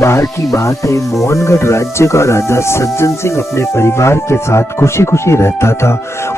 बार की बात है, मोहनगढ़ राज्य का राजा सज्जन सिंह अपने परिवार के साथ खुशी खुशी रहता था।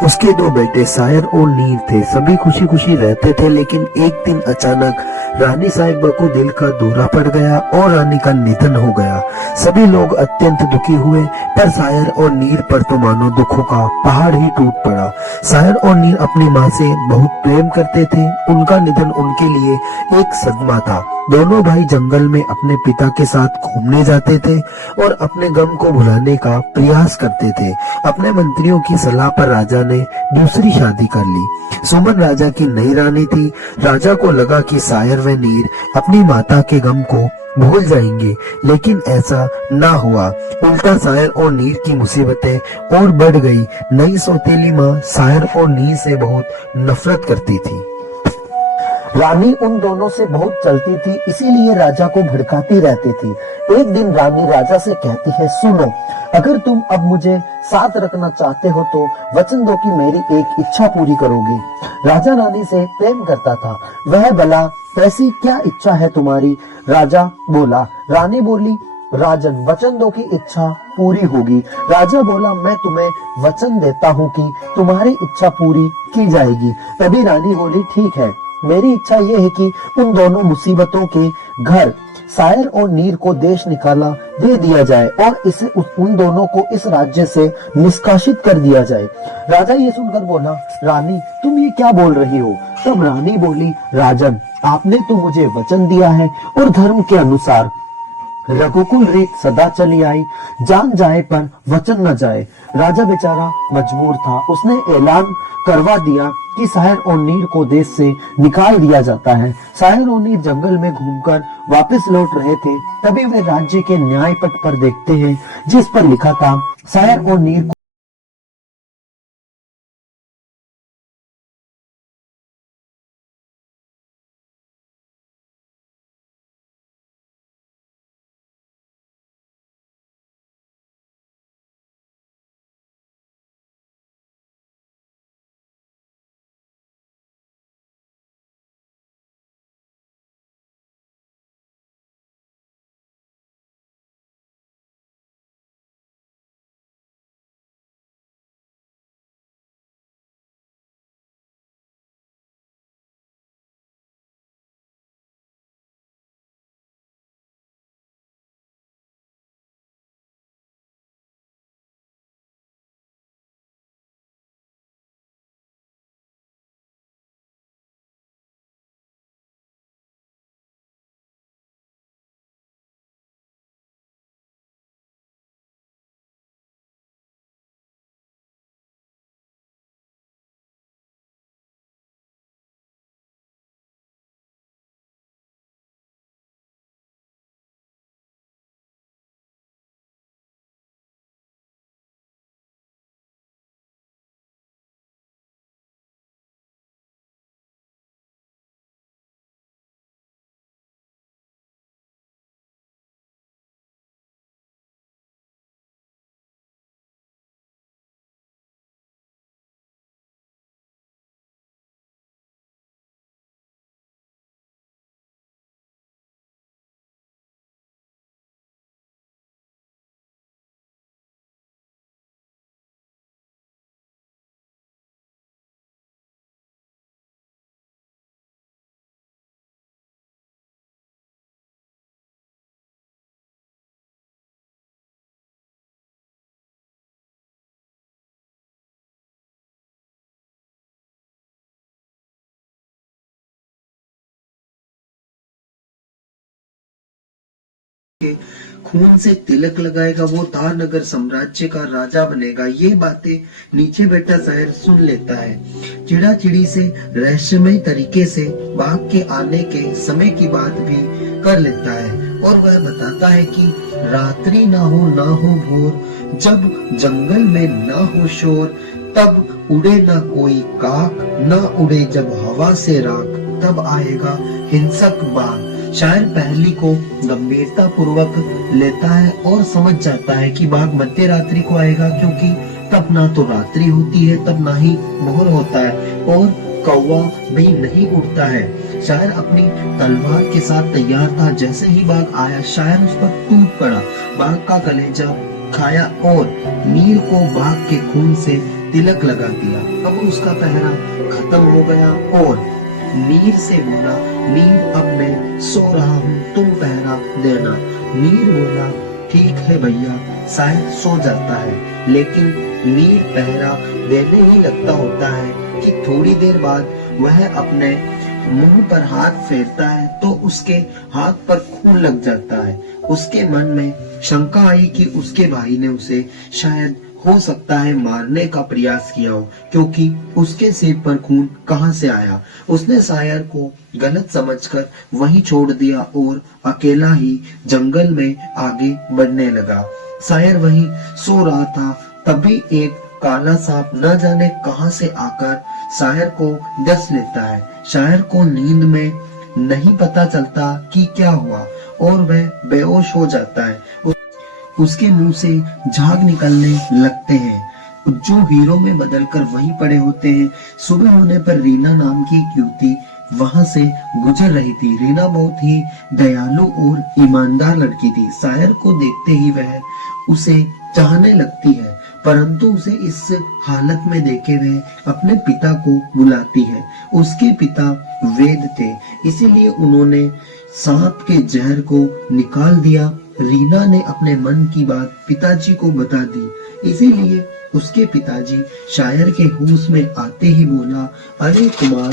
उसके दो बेटे सायर और नीर थे। सभी खुशी खुशी रहते थे, लेकिन एक दिन अचानक रानी साहिबा को दिल का दौरा पड़ गया और रानी का निधन हो गया। सभी लोग अत्यंत दुखी हुए, पर सायर और नीर पर तो मानो दुखों का पहाड़ ही टूट पड़ा। सायर और नीर अपनी माँ से बहुत प्रेम करते थे। उनका निधन उनके लिए एक सदमा था। दोनों भाई जंगल में अपने पिता के साथ घूमने जाते थे और अपने गम को भुलाने का प्रयास करते थे। अपने मंत्रियों की सलाह पर राजा ने दूसरी शादी कर ली। सुमन राजा की नई रानी थी। राजा को लगा कि सायर व नीर अपनी माता के गम को भूल जाएंगे, लेकिन ऐसा ना हुआ। उल्टा सायर और नीर की मुसीबतें और बढ़ गई। नई सौतेली माँ सायर और नीर से बहुत नफरत करती थी। रानी उन दोनों से बहुत चलती थी, इसीलिए राजा को भड़काती रहती थी। एक दिन रानी राजा से कहती है, सुनो, अगर तुम अब मुझे साथ रखना चाहते हो तो वचन दो कि मेरी एक इच्छा पूरी करोगे। राजा रानी से प्रेम करता था। वह भला ऐसी क्या इच्छा है तुम्हारी? राजा बोला। रानी बोली, राजन, वचन दो कि इच्छा पूरी होगी। राजा बोला, मैं तुम्हें वचन देता हूँ कि तुम्हारी इच्छा पूरी की जाएगी। तभी रानी बोली, ठीक है, मेरी इच्छा ये है कि उन दोनों मुसीबतों के घर सायर और नीर को देश निकाला दे दिया जाए और इसे उन दोनों को इस राज्य से निष्कासित कर दिया जाए। राजा ये सुनकर बोला, रानी, तुम ये क्या बोल रही हो? तब रानी बोली, राजन, आपने तो मुझे वचन दिया है और धर्म के अनुसार रघुकुल रीत सदा चली आई, जान जाए पर वचन न जाए। राजा बेचारा मजबूर था। उसने ऐलान करवा दिया कि सायर और नीर को देश से निकाल दिया जाता है। सायर और नीर जंगल में घूमकर वापस लौट रहे थे। तभी वे राज्य के न्याय पट पर देखते हैं, जिस पर लिखा था, सायर और नीर के खून से तिलक लगाएगा, वो धारनगर साम्राज्य का राजा बनेगा। ये बातें नीचे बैठा सायर सुन लेता है। चिड़ा चिड़ी से रहस्यमय तरीके से बाघ के आने के समय की बात भी कर लेता है और वह बताता है कि रात्रि ना हो भोर, जब जंगल में ना हो शोर, तब उड़े ना कोई काक, ना उड़े जब हवा से राख, तब आएगा हिंसक बाघ। शायर पहली को गंभीरता पूर्वक लेता है और समझ जाता है कि बाघ मध्य रात्रि को आएगा, क्योंकि तब ना तो रात्रि होती है, तब ना ही भोर होता है और कौवा भी नहीं उठता है। शायर अपनी तलवार के साथ तैयार था। जैसे ही बाघ आया, शायर उस पर टूट पड़ा, बाघ का कलेजा खाया और नीर को बाघ के खून से तिलक लगा दिया। अब उसका पहरा खत्म हो गया और नीर से बोला, नीर अब मैं सो रहा हूँ, तुम पहरा देना। नीर बोला, ठीक है भैया। शायर सो जाता है, लेकिन नीर पहरा देने ही लगता होता है कि थोड़ी देर बाद वह अपने मुंह पर हाथ फेरता है तो उसके हाथ पर खून लग जाता है। उसके मन में शंका आई कि उसके भाई ने उसे शायद हो सकता है मारने का प्रयास किया हो, क्योंकि उसके सिर पर खून कहां से आया। उसने शायर को गलत समझकर वहीं छोड़ दिया और अकेला ही जंगल में आगे बढ़ने लगा। शायर वहीं सो रहा था, तभी एक काला सांप न जाने कहां से आकर शायर को डस लेता है। शायर को नींद में नहीं पता चलता कि क्या हुआ और वह बेहोश हो जाता है। उसके मुंह से झाग निकलने लगते हैं जो हीरो में बदलकर वहीं पड़े होते हैं। सुबह होने पर रीना नाम की एक युवती वहां से गुजर रही थी। रीना बहुत ही दयालु और ईमानदार लड़की थी। शायर को देखते ही वह उसे चाहने लगती है, परंतु उसे इस हालत में देखे वह अपने पिता को बुलाती है। उसके पिता वेद थे, इसीलिए उन्होंने सांप के जहर को निकाल दिया। रीना ने अपने मन की बात पिताजी को बता दी, इसीलिए उसके पिताजी शायर के होश में आते ही बोला, अरे कुमार,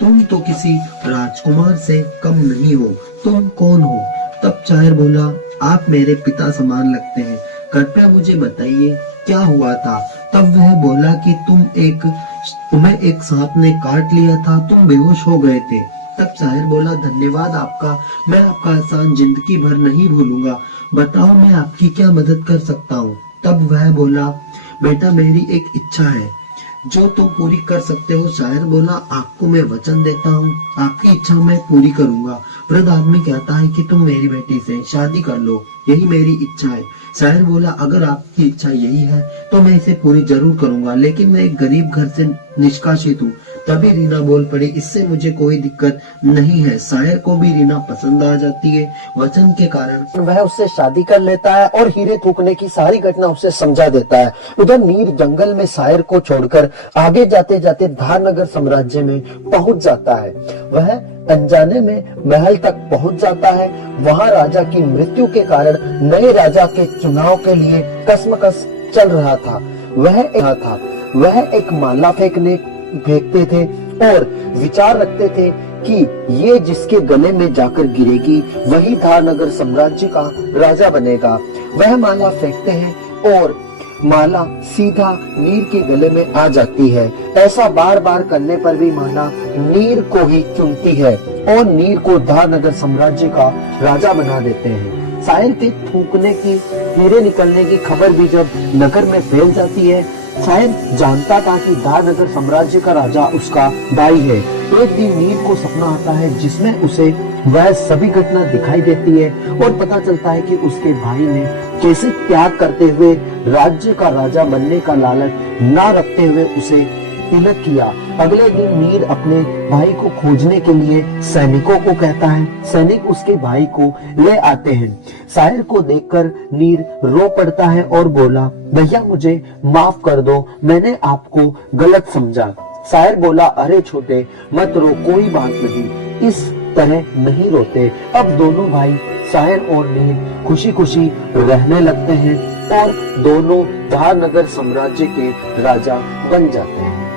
तुम तो किसी राजकुमार से कम नहीं हो, तुम कौन हो? तब शायर बोला, आप मेरे पिता समान लगते हैं, कृपया मुझे बताइए क्या हुआ था? तब वह बोला कि तुम्हें एक सांप ने काट लिया था, तुम बेहोश हो गए थे। तब शायर बोला, धन्यवाद आपका, मैं आपका एहसान जिंदगी भर नहीं भूलूंगा, बताओ मैं आपकी क्या मदद कर सकता हूँ? तब वह बोला, बेटा मेरी एक इच्छा है जो तुम पूरी कर सकते हो। शायर बोला, आपको मैं वचन देता हूँ, आपकी इच्छा मैं पूरी करूंगा। वृद्ध आदमी कहता है कि तुम मेरी बेटी से शादी कर लो, यही मेरी इच्छा है। शायर बोला, अगर आपकी इच्छा यही है तो मैं इसे पूरी जरूर करूंगा, लेकिन मैं एक गरीब घर से निष्कासित हूँ। तभी रीना बोल पड़ी, इससे मुझे कोई दिक्कत नहीं है। शायर को भी रीना पसंद आ जाती है। वचन के कारण वह उससे शादी कर लेता है और हीरे थूकने की सारी घटना उसे समझा देता है। उधर नीर जंगल में शायर को छोड़कर आगे जाते जाते धारनगर साम्राज्य में पहुंच जाता है। वह अनजाने में महल तक पहुंच जाता है। वहां राजा की मृत्यु के कारण नए राजा के चुनाव के लिए कसमकस चल रहा था। वह एक माला फेंकते थे और विचार रखते थे कि ये जिसके गले में जाकर गिरेगी वही धारनगर साम्राज्य का राजा बनेगा। वह माला फेंकते हैं और माला सीधा नीर के गले में आ जाती है। ऐसा बार बार करने पर भी माला नीर को ही चुनती है और नीर को धारनगर साम्राज्य का राजा बना देते हैं। शायर के थूकने की, हीरे निकलने की खबर भी जब नगर में फैल जाती है, शायर जानता था कि धारनगर साम्राज्य का राजा उसका भाई है। एक दिन नीर को सपना आता है जिसमें उसे वह सभी घटना दिखाई देती है और पता चलता है कि उसके भाई ने कैसे त्याग करते हुए राज्य का राजा बनने का लालच ना रखते हुए उसे तिलक किया। अगले दिन नीर अपने भाई को खोजने के लिए सैनिकों को कहता है। सैनिक उसके भाई को ले आते हैं। शायर को देखकर नीर रो पड़ता है और बोला, भैया मुझे माफ कर दो, मैंने आपको गलत समझा। शायर बोला, अरे छोटे मत रो, कोई बात नहीं, इस तरह नहीं रोते। अब दोनों भाई शायर और नीर खुशी खुशी रहने लगते हैं और दोनों धारनगर साम्राज्य के राजा बन जाते हैं।